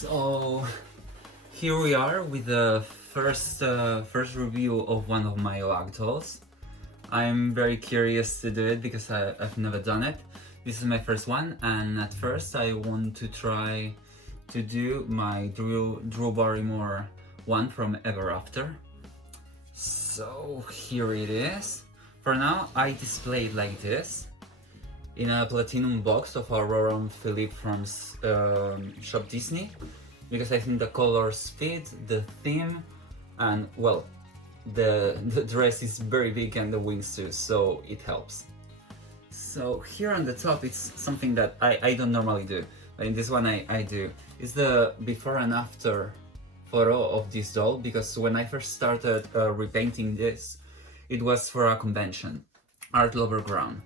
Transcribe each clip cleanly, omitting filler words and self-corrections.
So here we are with the first review of one of my OOAK dolls. I'm very curious to do it because I've never done it. This is my first one, and at first I want to try to do my Drew Barrimore one from Ever After. So here it is. For now, I display it like this in a platinum box of Aurora and Philip from Shop Disney, because I think the colors fit the theme, and well, the dress is very big and the wings too, so it helps. So here on the top, it's something that I don't normally do, but in this one I do. It's the before and after photo of this doll, because when I first started repainting this, it was for a convention, Art Lover Ground,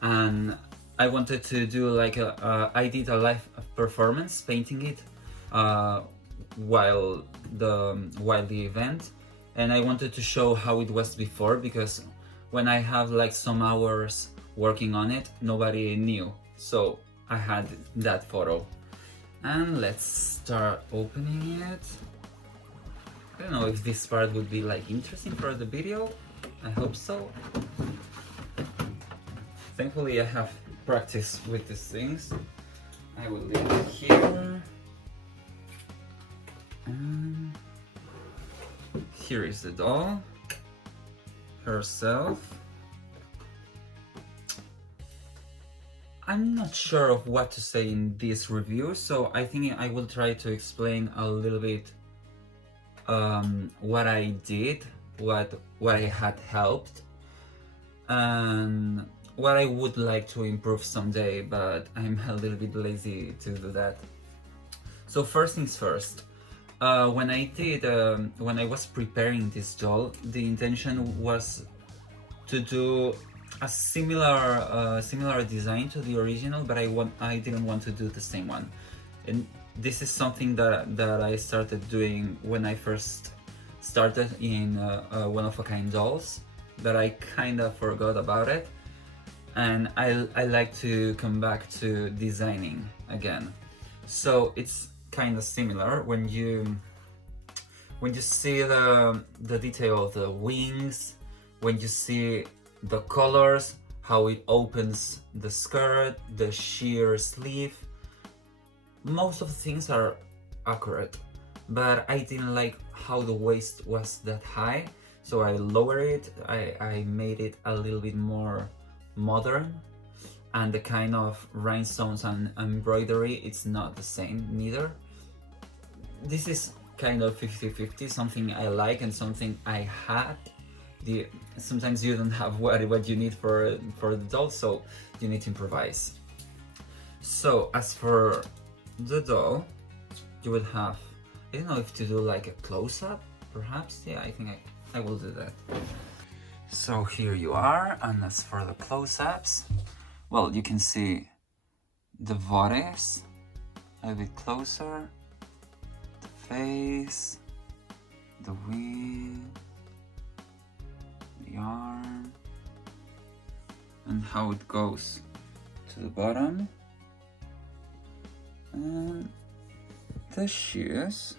and I wanted to do like I did a live performance painting it while the event, and I wanted to show how it was before, because when I have like some hours working on it, nobody knew, so I had that photo. And let's start opening it. I don't know if this part would be like interesting for the video. I hope so. Thankfully I have practice with these things. I will leave it here. And here is the doll herself. I'm not sure of what to say in this review, so I think I will try to explain a little bit what I did, what I had helped, and what I would like to improve someday, but I'm a little bit lazy to do that. So first things first, when I was preparing this doll, the intention was to do a similar design to the original, but I didn't want to do the same one. And this is something that I started doing when I first started in One of a Kind dolls, but I kind of forgot about it, and I like to come back to designing again. So it's kind of similar when you see the detail of the wings, when you see the colors, how it opens the skirt, the sheer sleeve. Most of the things are accurate, but I didn't like how the waist was that high, so I lowered it. I made it a little bit more modern, and the kind of rhinestones and embroidery, it's not the same neither. This is kind of 50-50, something I like and something I had. Sometimes you don't have what you need for the doll, so you need to improvise. So as for the doll, you would have, I don't know if to do like a close-up, perhaps. Yeah, I think I will do that. So here you are, and as for the close-ups, well, you can see the bodice a bit closer, the face, the wing, the arm, and how it goes to the bottom, and the shoes.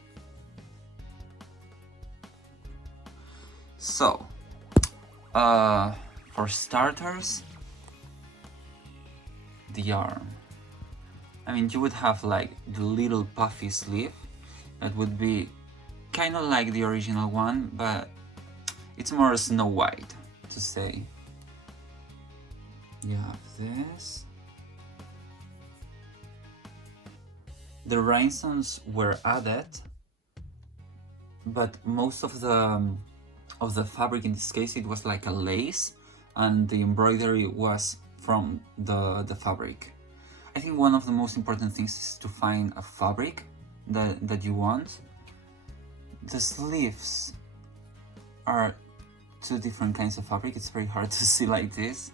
So for starters, the arm. I mean, you would have like the little puffy sleeve that would be kind of like the original one, but it's more Snow White, to say. You have this. The rhinestones were added, but most of the fabric in this case, it was like a lace, and the embroidery was from the fabric. I think one of the most important things is to find a fabric that you want. The sleeves are two different kinds of fabric. It's very hard to see like this.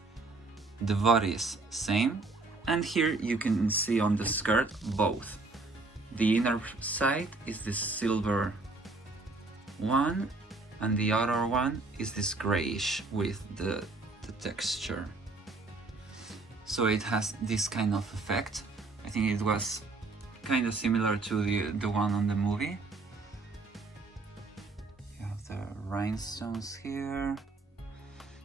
The body is same, and here you can see on the skirt both. The inner side is this silver one, and the other one is this grayish with the texture. So it has this kind of effect. I think it was kind of similar to the one on the movie. You have the rhinestones here.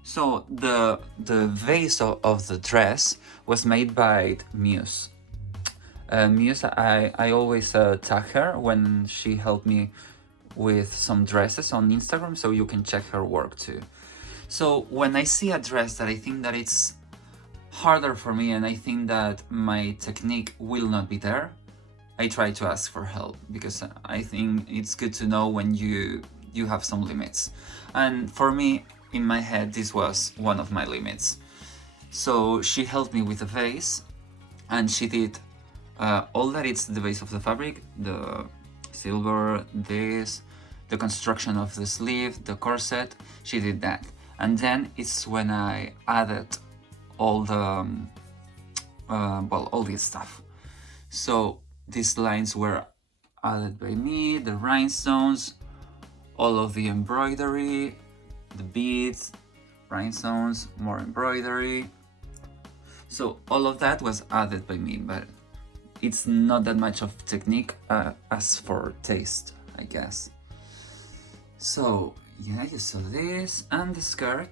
So the vase of the dress was made by Muse. Muse, I always tag her when she helped me with some dresses on Instagram, so you can check her work too. So when I see a dress that I think that it's harder for me and I think that my technique will not be there, I try to ask for help, because I think it's good to know when you have some limits. And for me, in my head, this was one of my limits. So she helped me with the vase, and she did all that it's the base of the fabric, the silver, this, the construction of the sleeve, the corset, she did that. And then it's when I added all the, all this stuff. So these lines were added by me, the rhinestones, all of the embroidery, the beads, rhinestones, more embroidery. So all of that was added by me, but it's not that much of technique as for taste, I guess. So yeah, you saw this, and the skirt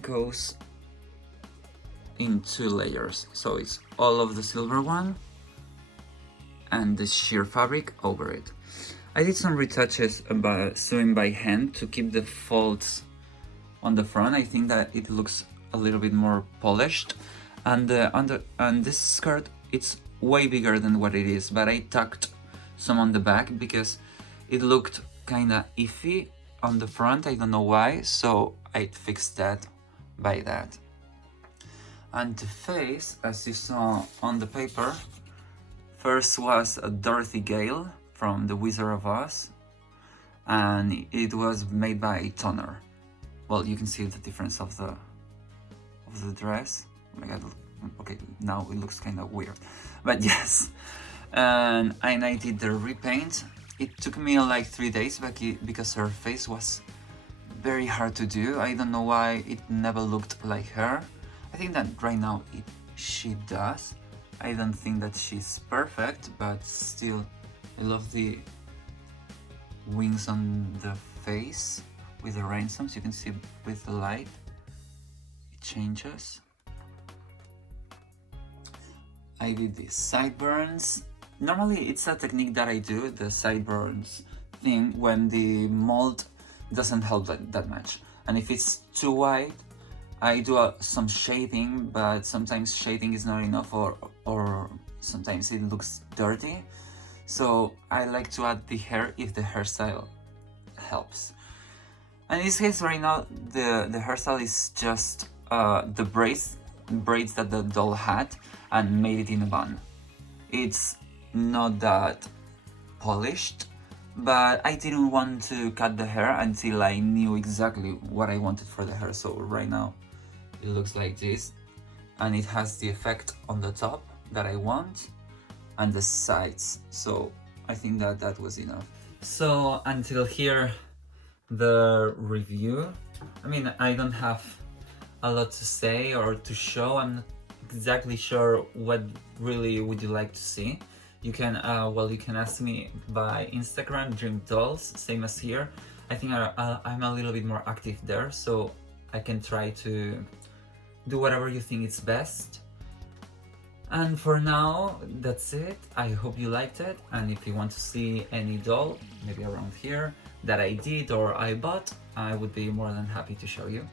goes in 2 layers. So it's all of the silver one and the sheer fabric over it. I did some retouches about sewing by hand to keep the folds on the front. I think that it looks a little bit more polished, and and this skirt, it's way bigger than what it is, but I tucked some on the back because it looked kinda iffy on the front. I don't know why, so I fixed that by that. And the face, as you saw on the paper, first was a Dorothy Gale from The Wizard of Oz, and it was made by toner. Well, you can see the difference of the dress. Oh my god, okay, now it looks kind of weird, but yes. And I did the repaint. It took me like 3 days because her face was very hard to do. I don't know why it never looked like her. I think that right now she does. I don't think that she's perfect, but still, I love the wings on the face with the rhinestones. You can see with the light, it changes. I did the sideburns. Normally it's a technique that I do, the sideburns thing, when the mold doesn't help that much. And if it's too wide, I do some shading, but sometimes shading is not enough, or sometimes it looks dirty. So I like to add the hair if the hairstyle helps. And in this case right now, the hairstyle is just the braids that the doll had and made it in a bun. It's not that polished, but I didn't want to cut the hair until I knew exactly what I wanted for the hair. So right now it looks like this, and it has the effect on the top that I want and the sides. So I think that was enough. So until here, the review. I mean, I don't have a lot to say or to show. I'm not exactly sure what really would you like to see. You can you can ask me by Instagram, Dream Dolls, same as here. I think I'm a little bit more active there, so I can try to do whatever you think is best. And for now, that's it. I hope you liked it, and if you want to see any doll, maybe around here, that I did or I bought, I would be more than happy to show you.